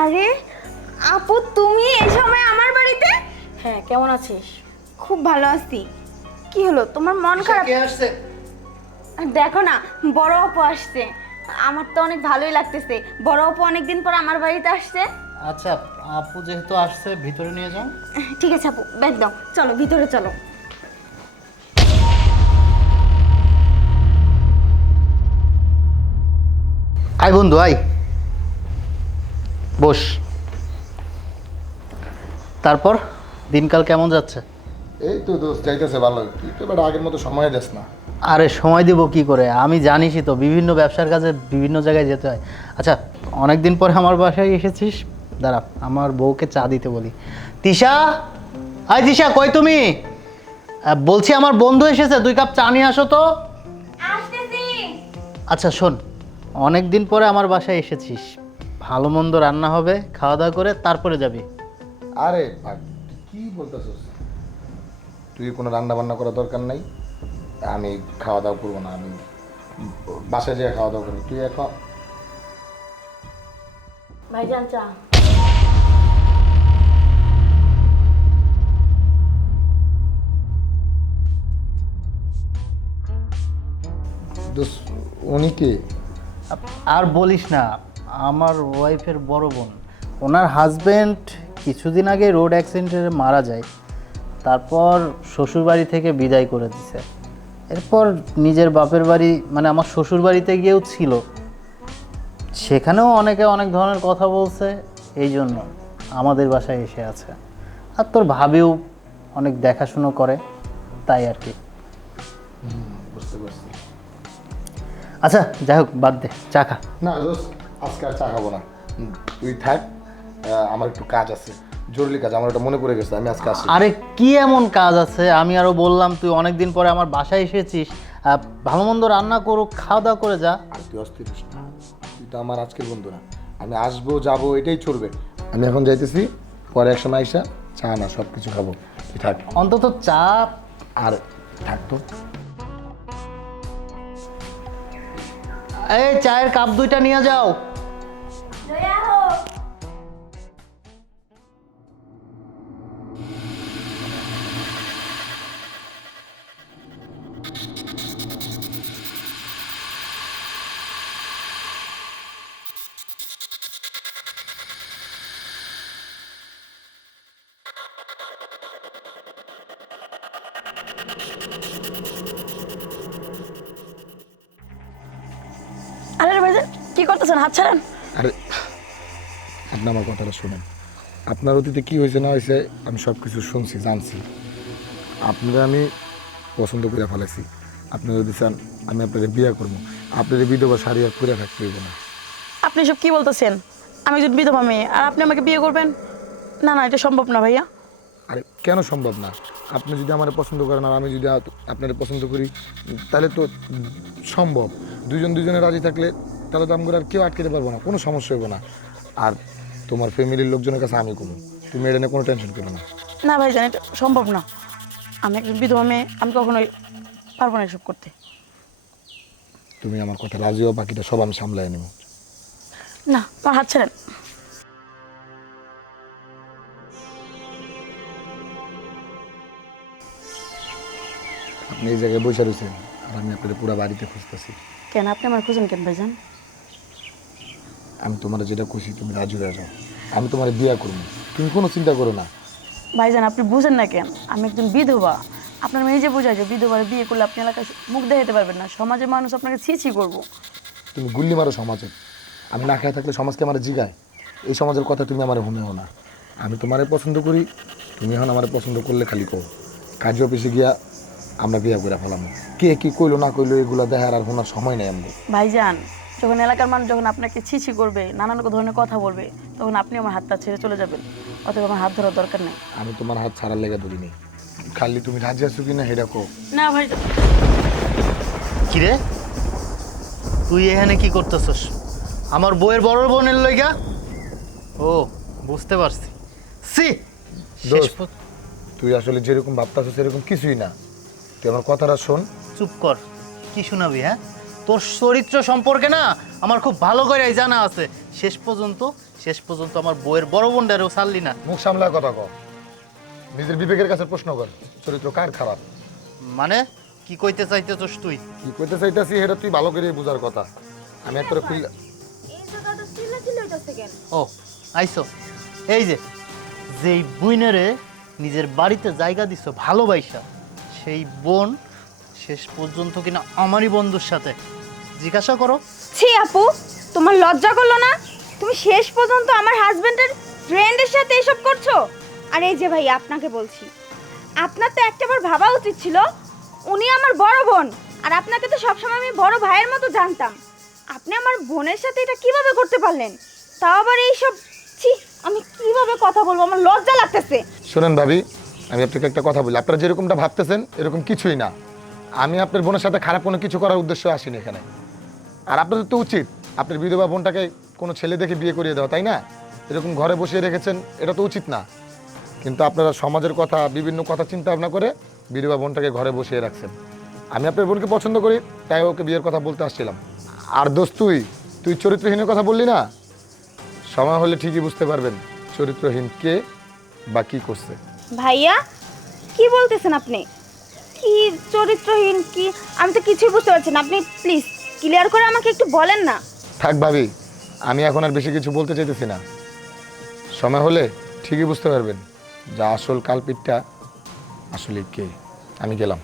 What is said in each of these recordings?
আরে আপু তুমি এই সময় আমার বাড়িতে? হ্যাঁ কেমন আছিস? খুব ভালো আছি। কি হলো? তোমার মন খারাপ? কে আসছে? আর দেখো না বড় আপু আসছে। আমার তো অনেক ভালোই লাগতেছে। বড় আপু অনেকদিন পর আমার বাড়িতে আসছে। আচ্ছা আপু যেহেতু আসছে ভিতরে নিয়ে যাও। ঠিক আছে আপু ব্যাগ দাও। চলো ভিতরে চলো। আয় বন্ধু আয়। বস। তারপর দিনকাল কেমন যাচ্ছে? এই তো দোস্ত যাইতেছে ভালো। তুই তো এবার আগের মতো সময় দেস না। আরে সময় দেব কি করে? আমি জানিসই তো বিভিন্ন ব্যবসার কাজে বিভিন্ন জায়গায় যেতে হয়। আচ্ছা অনেক দিন পরে আমার বাসায় এসেছিস? দাঁড়া আমার বউকে চা দিতে বলি। তিশা? হাই তিশা কই তুমি? বলছি আমার বন্ধু এসেছে দুই কাপ চা নিয়ে আসো তো। আসতেছি। আচ্ছা শোন অনেক দিন পরে আমার বাসায় এসেছিস। ভালো মন্দ রান্না হবে খাওয়া দাওয়া করে তারপরে যাবি। আরে ভাই কি বলতেছিস? তুই কোনো রান্না বান্না করার দরকার নাই? আমি খাওয়া দাওয়া করব না আমি বাসায় যেয়ে খাওয়া দাওয়া করব তুই এখন? ভাইজান চা। উনি কে? আর বলিস না আমার ওয়াইফের বড় বোন। ওনার হাজবেন্ড কিছুদিন আগে রোড অ্যাক্সিডেন্টে মারা যায়। তারপর শ্বশুর বাড়ি থেকে বিদায় করে দিছে। এরপর নিজের বাপের বাড়ি মানে আমার শ্বশুর বাড়িতে গিয়েও ছিল। সেখানেও অনেকে অনেক ধরনের কথা বলছে এই জন্য আমাদের বাসায় এসে আছে। আর তোর ভাবেও অনেক দেখাশুনো করে তাই আর কি। বুঝতে পারছি। আচ্ছা যাই হোক বাদ দে চা খা। না আজকে আর চা খাব না। তুই থাক আমার একটু কাজ আছে জরুরি কাজ আমার ওটা মনে পড়ে গেছে আমি আজকে আসি। আরে কি এমন কাজ আছে? আমি আরও বললাম তুই অনেকদিন পরে আমার বাসায় এসেছিস ভালো মন্দ রান্না করুক খাওয়া দাওয়া করে যা। আর তুই অস্থির না তুই তো আমার আজকের বন্ধু না। আমি আসব যাব এটাই চলবে। আমি এখন যাইতেছি পরে এক সময় আইসা চা না সব কিছু খাব। তুই থাক। অন্তত চা আর থাক এই চায়ের কাপ দুইটা নিয়ে যাও। করতেছেন হাত ছাড়েন। আরে আপনি আমার কথাটা শুনেন। আপনার অতীতে কি হয়েছে না হয়েছে আমি সব কিছু শুনছি জানছি। আপনারা আমি পছন্দ করে ফেলেছি আপনি যদি চান আমি আপনাদের বিয়ে করব। আপনাদের বিধবা শাড়ি আর পরে থাকতে হইব না। আপনি সব কি বলতেছেন? আমি একজন বিধবা মেয়ে আর আপনি আমাকে বিয়ে করবেন? না না এটা সম্ভব না ভাইয়া। আরে কেন সম্ভব না? আপনি যদি আমার পছন্দ করেন আর আমি যদি আপনার পছন্দ করি তাহলে তো সম্ভব। দুজন দুজনে রাজি থাকলে তাহলে তো আমরা আর কেউ আটকে পারব না কোনো সমস্যা হবে না। আর তোমার ফ্যামিলির লোকজনের কাছে আমি কমু। তুমি এটা নিয়ে কোনো টেনশন করো না। না ভাইজান এটা সম্ভব না। আমি একজন বিধবা মেয়ে আমি কখনোই পারব না এসব করতে। তুমি আমার কথা রাজি হও বাকিটা সব আমি সামলাই নেব। না তোমার হাত ছাড়েন। আপনি এই জায়গায় বসে রয়েছেন আর আমি আপনাদের পুরো বাড়িতে খুঁজতেছি। কেন? আপনি আমার খুঁজেন কেন ভাইজান? আমি তোমার যেটা খুশি তুমি রাজি হয়ে যাও। আমি তোমার বিয়ে করব। তুমি কোনো চিন্তা করো না। ভাইজান আপনি বুঝেন না কেন? আমি একজন বিধবা। আপনার মেয়ে যে বোঝায় যে বিধবার বিয়ে করলে আপনি এলাকায় মুখ দেখাতে পারবেন না। সমাজের মানুষ আপনাকে ছি ছি করব। তুমি গুল্লি মারো সমাজে। আমি না খেয়ে থাকলে সমাজকে আমার জিগায়। এই সমাজের কথা তুমি আমার শুনেও না। আমি তোমারে পছন্দ করি তুমি এখন আমার পছন্দ করলে খালি কো কাজ অফিসে গিয়া আমরা বিয়ে করে ফেলাম। কে কি কইলো না কইলো এগুলো দেখার আর শোনার সময় নেই আমাদের। ভাইজান যখন এলাকার মানুষ যখন আপনাকে ছি ছি করবে নানান ধরনের কথা বলবে তখন আপনি আমার হাতটা ছেড়ে চলে যাবেন। অতএব আমার হাত ধরার দরকার নেই। আমি তোমার হাত ছাড়ার লেগে ধরিনি। খালি তুমি রাজি আছো কিনা সেটা কো না ভাইজান কিরে? তুই এখানে কি করতেছস? আমার বইয়ের বড় বোনের লইগা? ও বুঝতে পারছি। সি শেষ পর্যন্ত- তুই আসলে যেরকম ভাবতাছো সেরকম কিছুই না। তুই আমার কথাটা শোন। চুপ কর। কি শোনাবি হ্যাঁ? তোর চরিত্র সম্পর্কে না আমার খুব ভালো করে জানা আছে। শেষ পর্যন্ত শেষ পর্যন্ত আমার বইয়ের বড় বোনটারেও ছাড়লি না। মুখ সামলায় কথা কর নিজের বিবেকের কাছে প্রশ্ন কর চরিত্র কার খারাপ? মানে? কি কইতে চাইতেছস তুই? কি কইতে চাইতেছি এটা তুই ভালো করে বুঝার কথা। আমি একটা খুললে কেন? ও আইসো। এই যে যেই বুইনারে নিজের বাড়িতে জায়গা দিছ ভালোবাসা সেই বোন শেষ পর্যন্ত কিনা আমারই বন্ধুর সাথে জিজ্ঞাসা করো। ছি আপু তোমার লজ্জা করল না? তুমি শেষ পর্যন্ত আমার হাজবেন্ডের ফ্রেন্ডের সাথে এসব করছ? আর এই যে ভাই আপনাকে বলছি আপনার তো একটাবার ভাবা উচিত ছিল উনি আমার বড় বোন আর আপনাকে তো সবসময় আমি বড় ভাইয়ের মতো জানতাম। আপনি আমার বোনের সাথে এটা কীভাবে করতে পারলেন? তাও আবার এইসব ছি আমি কীভাবে কথা বলব? আমার লজ্জা লাগতেছে। শোনেন ভাবি আমি আপনাকে একটা কথা বলি। আপনারা যেরকমটা ভাবতেছেন এরকম কিছুই না। আমি আপনার বোনের সাথে খারাপ কোনো কিছু করার উদ্দেশ্যে আসিনি এখানে। আর আপনাদের তো উচিত। আপনার বিধবা বোনটাকে কোনো ছেলে দেখে বিয়ে করিয়ে দেওয়া, তাই না? এরকম ঘরে বসিয়ে রেখেছেন, এটা তো উচিত না। কিন্তু আপনারা সমাজের কথা, বিভিন্ন কথা চিন্তা ভাবনা করে বিধবা বোনটাকে ঘরে বসিয়ে রাখছেন। আমি আপনার বোনকে পছন্দ করি, তাই ওকে বিয়ের কথা বলতে আসছিলাম। আর দোস্ত তুই তুই চরিত্রহীনের কথা বললি না? সময় হলে ঠিকই বুঝতে পারবেন চরিত্রহীন কে বা কী করছে। ভাইয়া, কি বলতেছেন আপনি? কি চরিত্রহীন, কি? আমি তো কিছুই বুঝতে পারছি না। আপনি প্লিজ ক্লিয়ার করে আমাকে একটু বলেন না। থাক ভাবি, আমি এখন আর বেশি কিছু বলতে চাইতেছি না। সময় হলে ঠিকই বুঝতে পারবেন যা আসল কালপিটটা আসলে কে। আমি গেলাম।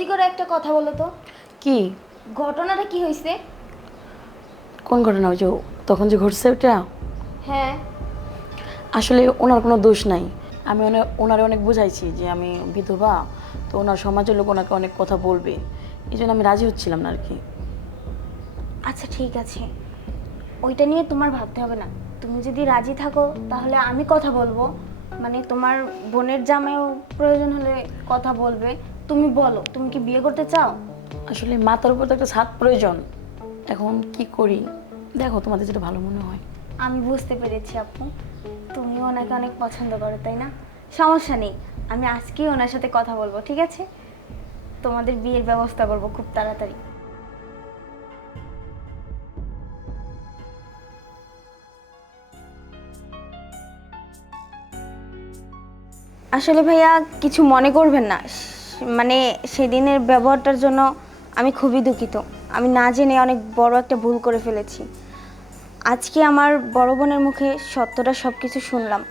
সত্যি করে একটা কথা বলো তো। কি? ঘটনাটা কি হয়েছে কোন ঘটনা? ওই যে তখন যে ঘটছে ওটা হ্যাঁ। আসলে ওনার কোনো দোষ নাই। আমি ওনার ওনারে অনেক বুঝাইছি যে আমি বিধবা তো ওনার সমাজের লোক ওনাকে অনেক কথা বলবে। এই জন্য আমি রাজি হচ্ছিলাম না আর কি। আচ্ছা ঠিক আছে। ওইটা নিয়ে তোমার ভাবতে হবে না। তুমি যদি রাজি থাকো তাহলে আমি কথা বলব। মানে তোমার বোনের জামাইও প্রয়োজন হলে কথা বলবে। তুমি বলো তুমি কি বিয়ে করতে চাও? আসলে মাথার উপর তো একটা ছাদ প্রয়োজন। এখন কি করি? দেখো তোমাদের যেটা ভালো মনে হয়। আমি বুঝতে পেরেছি আপু। তুমি ওনাকে অনেক পছন্দ করো তাই না? সমস্যা নেই আমি আজকেই ওনার সাথে কথা বলব ঠিক আছে? তোমাদের বিয়ের ব্যবস্থা করব খুব তাড়াতাড়ি। আসলে ভাইয়া কিছু মনে করবেন না। মানে সেদিনের ব্যবহারটার জন্য আমি খুবই দুঃখিত। আমি না জেনে অনেক বড় একটা ভুল করে ফেলেছি। আজকে আমার বড় বোনের মুখে সত্যটা সব কিছু শুনলাম।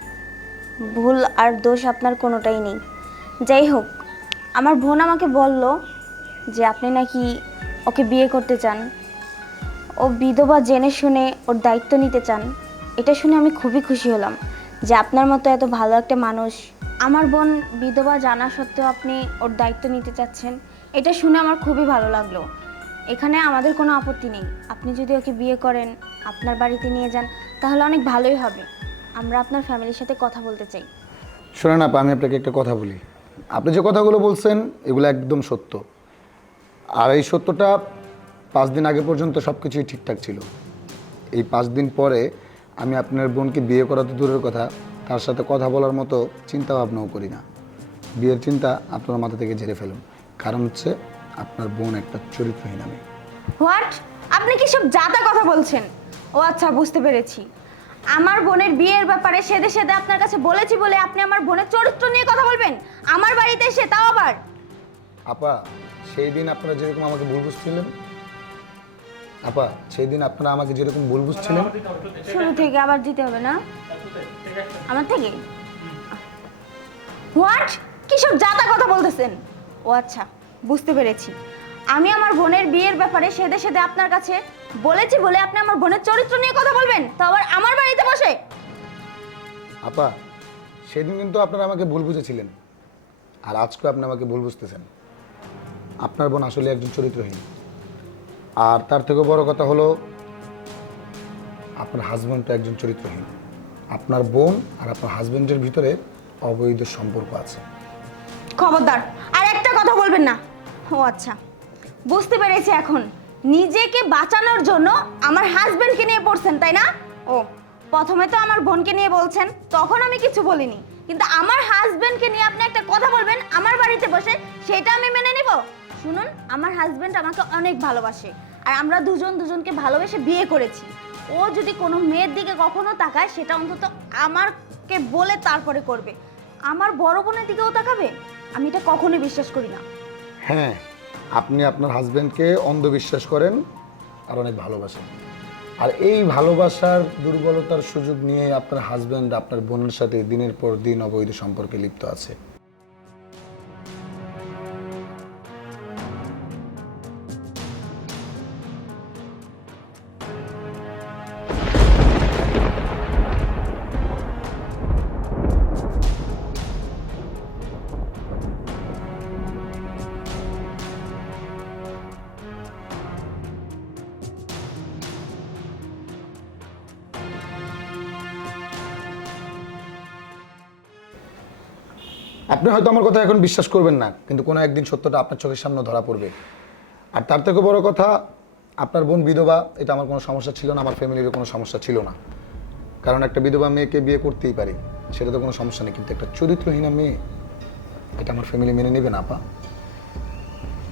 ভুল আর দোষ আপনার কোনোটাই নেই। যাই হোক, আমার বোন আমাকে বলল যে আপনি নাকি ওকে বিয়ে করতে চান। ও বিধবা জেনে শুনে ওর দায়িত্ব নিতে চান। এটা শুনে আমি খুবই খুশি হলাম যে আপনার মতো এত ভালো একটা মানুষ আমার বোন বিধবা জানা সত্ত্বেও আপনি ওর দায়িত্ব নিতে চাচ্ছেন, এটা শুনে আমার খুবই ভালো লাগল। এখানে আমাদের কোনো আপত্তি নেই। আপনি যদি ওকে বিয়ে করেন, আপনার বাড়িতে নিয়ে যান, তাহলে অনেক ভালোই হবে। আমরা আপনার ফ্যামিলির সাথে কথা বলতে চাই। শোনেন আপা, আমি আপনাকে একটা কথা বলি। আপনি যে কথাগুলো বলছেন, এগুলো একদম সত্য। আর এই সত্যটা পাঁচ দিন আগে পর্যন্ত সব কিছুই ঠিকঠাক ছিল। এই পাঁচ দিন পরে আমি আপনার বোনকে বিয়ে করা তো দূরের কথা তার সাথে কথা বলার মতো চিন্তা ভাবনাও করি না। বিয়ের চিন্তা আপনার মাথা থেকে ঝেড়ে ফেলুন। কারণ হচ্ছে আপনার বোন একটা চরিত্রহীন আমি। হোয়াট? আপনি কি সব জাতা কথা বলছেন? ও আচ্ছা বুঝতে পেরেছি। আমার বোনের বিয়ের ব্যাপারে সেদে সেদে আপনার কাছে বলেছি বলে আপনি আমার বোনের চরিত্র নিয়ে কথা বলবেন? আমার বাড়িতে এসে তাও আবার? আপা সেই দিন আপনারা যেরকম আমাকে ভুল বুঝছিলেন। আপা সেই দিন আপনারা আমাকে যেরকম ভুল বুঝছিলেন। শুরু থেকে আবার দিতে হবে না? আমার থেকে? হোয়াট কি সব জাতা কথা বলতেছেন? ও আচ্ছা বুঝতে পেরেছি। আমি আমার বোনের বিয়ের ব্যাপারে সেদে সেদে আপনার কাছে বলেছি বলে আপনি আমার বোনের চরিত্র নিয়ে কথা বলবেন? তো আবার আমার বাড়িতে বসে? আপা, সেদিন কিন্তু আপনারা আমাকে ভুল বুঝেছিলেন। আর আজকে আপনি আমাকে ভুল বুঝতেছেন। আপনার বোন আসলে একজন চরিত্রহীন। আর তার থেকেও বড় কথা হলো, আপনার হাজব্যান্ডটা একজন চরিত্রহীন। আপনার বোন আর আপনার হাজব্যান্ডের ভিতরে অবৈধ সম্পর্ক আছে। খবরদার, আর একটা কথা বলবেন না। ও আচ্ছা বুঝতে পেরেছি এখন। নিজেকে বাঁচানোর জন্য আমার হাজবেন্ডকে নিয়ে পড়ছেন, তাই না? ও, প্রথমে তো আমার বোনকে নিয়ে বলছেন, তখন আমি কিছু বলিনি। কিন্তু আমার হাজবেন্ডকে নিয়ে আপনি একটা কথা বলবেন, আমার বাড়িতে বসে, সেটা আমি মেনে নিব? শুনুন, আমার হাজবেন্ড আমাকে অনেক ভালোবাসে, আর আমরা দুজন দুজনকে ভালোবেসে বিয়ে করেছি। ও যদি কোনো মেয়ের দিকে কখনো তাকায়, সেটা অন্তত আমারকে বলে তারপরে করবে। আমার বড় বোনের দিকেও তাকাবে? আমি এটা কখনোই বিশ্বাস করি না। হ্যাঁ আপনি আপনার হাজব্যান্ডকে অন্ধবিশ্বাস করেন আর অনেক ভালোবাসেন। আর এই ভালোবাসার দুর্বলতার সুযোগ নিয়ে আপনার হাজব্যান্ড আপনার বোনের সাথে দিনের পর দিন অবৈধ সম্পর্কে লিপ্ত আছে। আপনি হয়তো আমার কথা এখন বিশ্বাস করবেন না, কিন্তু কোনো একদিন সত্যটা আপনার চোখের সামনে ধরা পড়বে। আর তার থেকে বড় কথা, আপনার বোন বিধবা, এটা আমার কোনো সমস্যা ছিল না, আমার ফ্যামিলিরও কোনো সমস্যা ছিল না। কারণ একটা বিধবা মেয়েকে বিয়ে করতেই পারি, সেটা তো কোনো সমস্যা নেই, কিন্তু একটা চরিত্রহীনা মেয়ে, এটা আমার ফ্যামিলি মেনে নেবে না, আপা।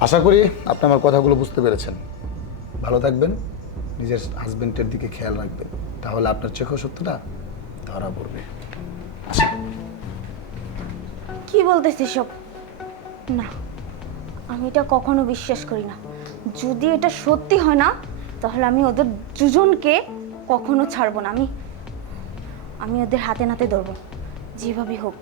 আশা করি আপনি আমার কথাগুলো বুঝতে পেরেছেন। ভালো থাকবেন, নিজের হাজবেন্ডের দিকে খেয়াল রাখবেন, তাহলে আপনার চোখেও সত্যটা ধরা পড়বে। কি বলতেছিস সব না, আমি এটা কখনো বিশ্বাস করি না। যদি এটা সত্যি হয় না, তাহলে আমি ওদের দুজনকে কখনো ছাড়বো না। আমি আমি ওদের হাতে নাতে ধরবো, যেভাবেই হোক।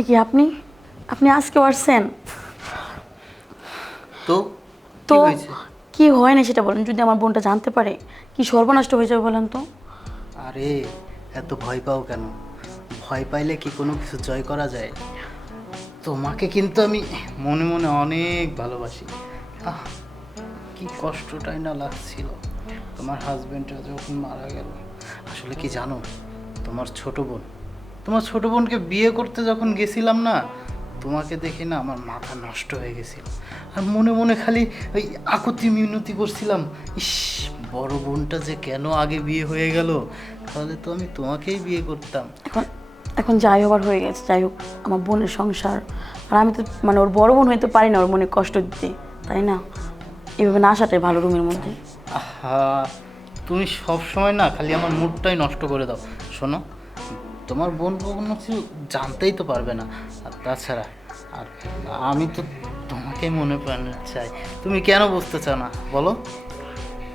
এ কি আপনি? আপনি আজকে আসছেন? তো? তো কি হয়েছে? কি হয় না সেটা বলেন যদি আমার বোনটা জানতে পারে কি সর্বনষ্ট হয়ে যাবে বলেন তো? আরে এত ভয় পাও কেন? ভয় পাইলে কি কোনো কিছু জয় করা যায়? তোমাকে কিন্তু আমি মনে মনে অনেক ভালোবাসি। আহ কি কষ্টটাই না লাগছিল। তোমার হাজবেন্ডটা যখন মারা গেল আসলে কি জানো? তোমার ছোট বোন। তোমার ছোট বোনকে বিয়ে করতে যখন গেছিলাম না তোমাকে দেখে না আমার মাথা নষ্ট হয়ে গেছিল। আর মনে মনে খালি ওই আকুতি মিনতি করছিলাম ইস বড় বোনটা যে কেন আগে বিয়ে হয়ে গেল? তাহলে তো আমি তোমাকেই বিয়ে করতাম। এখন এখন যাই হবার হয়ে গেছে যাই হোক আমার বোনের সংসার। আর আমি তো মানে ওর বড় বোন হইতে পারি না ওর মনে কষ্ট দিতে। তাই না? এভাবে না আসাটাই ভালো রুমের মধ্যে। আহা তুমি সব সময় না খালি আমার মুডটাই নষ্ট করে দাও। শোনো তোমার বোন কখনো কিছু জানতেই তো পারবে না। আর তাছাড়া আর আমি তো তোমাকে মনে প্রাণে চাই। তুমি কেন বুঝতে চাও না? বলো।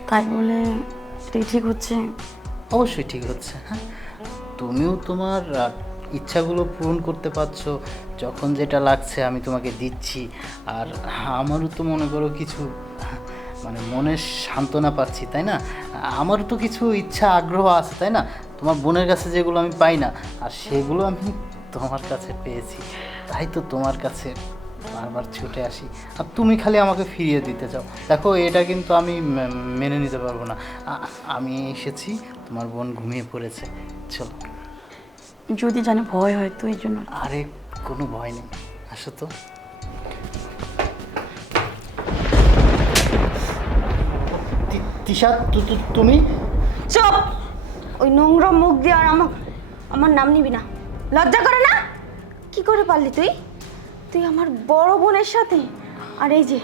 তাই বলে এটা ঠিক হচ্ছে? অবশ্যই ঠিক হচ্ছে হ্যাঁ। তুমিও তোমার ইচ্ছাগুলো পূরণ করতে পারছ। যখন যেটা লাগছে আমি তোমাকে দিচ্ছি। আর আমারও তো মনে করো কিছু মানে মনের সান্ত্বনা পাচ্ছি তাই না? আমারও তো কিছু ইচ্ছা আগ্রহ আছে তাই না? তোমার বোনের কাছে যেগুলো আমি পাই না আর সেগুলো আমি তোমার কাছে পেয়েছি। তাই তো তোমার কাছে বারবার ছুটে আসি। আর তুমি খালি আমাকে ফিরিয়ে দিতে চাও। দেখো এটা কিন্তু আমি মেনে নিতে পারব না। আমি এসেছি তোমার বোন ঘুমিয়ে পড়েছে। চলো। যদি জানে ভয় হয় তো এই জন্য। আরে কোনো ভয় নেই। আসো তো। তিশা তুমি? চুপ! ওই নোংরা মুখ দিয়ে আর আমার আমার নাম নিবি না। লজ্জা করে না? কি করে পারলি তুই? তুই আমার বড় বোনের সাথে। আর এই যে,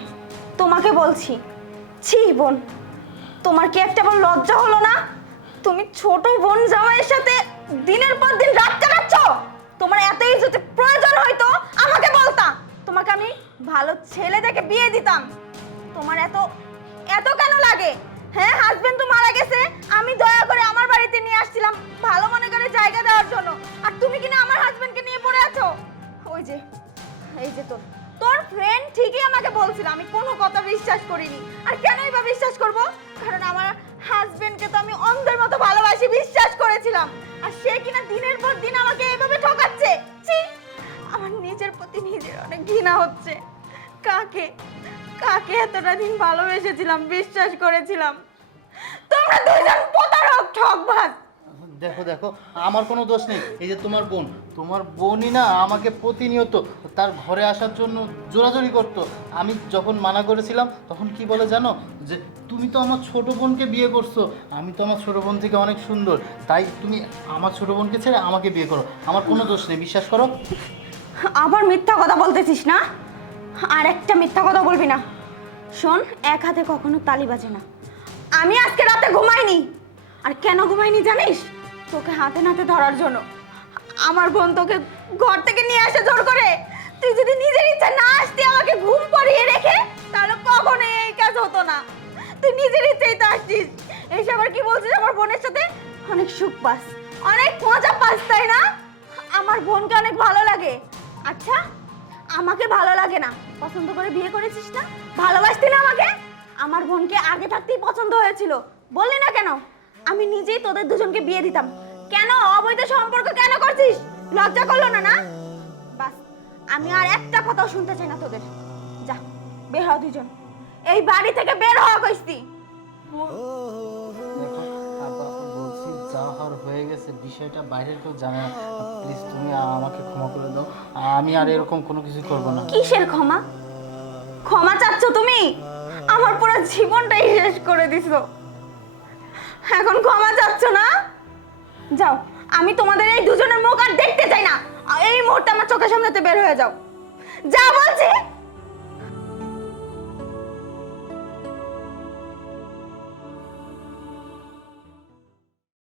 তোমাকে বলছি, ছি বোন, তোমার কি একটা বার লজ্জা হলো না? তুমি ছোট বোন জামাইয়ের সাথে দিনের পর দিন রাত কাটাচ্ছ? তোমার এত ইজ্জতে প্রয়োজন হয়তো? আমাকে বলতা। তোমাকে আমি ভালো ছেলে দেখে বিয়ে দিতাম। তোমার এত এত কেন লাগে? হ্যাঁ হাজবেন্ড তো মারা গেছে। আমি দয়া করে আমার বাড়িতে নিয়ে আসছিলাম। ভালো মনে করে জায়গা দেওয়ার জন্য। আর তুমি কিনা আমার হাজবেন্ডকে নিয়ে পড়ে আছো? ওই যে, এই যে তোর। তোর ফ্রেন্ড ঠিকই আমাকে বলছিল, আমি কোনো কথা বিশ্বাস করিনি। আর কেনই বা বিশ্বাস করব? কারণ আমার হাজবেন্ডকে তো আমি অন্ধের মতো ভালোবাসি, বিশ্বাস করেছিলাম। আর সে কিনা দিনের পর দিন আমাকে এইভাবে ঠকাচ্ছে। আমার নিজের প্রতি নিজের অনেক ঘৃণা হচ্ছে। কাকে? কাকে এতটা দিন ভালোবেসেছিলাম বিশ্বাস করেছিলাম? তোমরা দুইজন প্রতারক ঠকবাজ! দেখো দেখো আমার কোনো দোষ নেই এই যে তোমার বোন। তোমার বোনই না আমাকে প্রতিনিয়ত তার ঘরে আসার জন্য জোরাজোরি করতো। আমি যখন মানা করেছিলাম তখন কি বলে জানো? যে তুমি তো আমার ছোট বোনকে বিয়ে করছ আমি তো আমার ছোট বোন থেকে অনেক সুন্দর। তাই তুমি আমার ছোট বোনকে ছেড়ে আমাকে বিয়ে করো। আমার কোনো দোষ নেই বিশ্বাস করো? আবার মিথ্যা কথা বলতেছিস না? আর একটা মিথ্যা কথা বলবি না। শোন, এক হাতে কখনো তালি বাজে না। আমি আজকে রাতে ঘুমাইনি। আর কেন ঘুমাইনি জানিস? তোকে হাতে নাতে ধরার জন্য। আমার বোন তোকে ঘর থেকে নিয়ে আসে জোর করে। তুই যদি নিজের ইচ্ছা না আসতে আমাকে ঘুম পড়িয়ে রেখে, তাহলে কখনো এই কাজ হতো না। তুই নিজের ইচ্ছেই তো আসছিস এসে আবার কি বলছিস আমার বোনের সাথে? অনেক সুখ পাস। অনেক মজা পাস, তাই না? আমার বোনকে অনেক ভালো লাগে। আচ্ছা আমাকে ভালো লাগে না। পছন্দ করে বিয়ে করেছিস না? ভালোবাসতি না আমাকে? আমার বোনকে আগে থাকতেই পছন্দ হয়েছিল। বললি না কেন? আমি নিজেই তোদের দুজনকে বিয়ে দিতাম। কেন? অবৈধ সম্পর্ক কেন করছিস? লজ্জা করল না না? বাস, আমি আর একটা কথাও শুনতে চাই না তোদের। যা, বের হও দুজন এই বাড়ি থেকে বের হওয়া কইছি গেছে বিষয়টা বাইরের কেউ জানে না। প্লিজ তুমি আমাকে ক্ষমা করে দাও। আমি আর এরকম কোনো কিছু করব না। কিসের ক্ষমা? ক্ষমা চাচ্ছ তুমি? আমার পুরো জীবনটাই শেষ করে দিছো। এখন ক্ষমা চাচ্ছ না? যাও, আমি তোমাদের এই দুজনের মুখ আর দেখতে চাই না। এই মুহূর্তে আমার চোখের সামনেতে বের হয়ে যাও। যা বলছি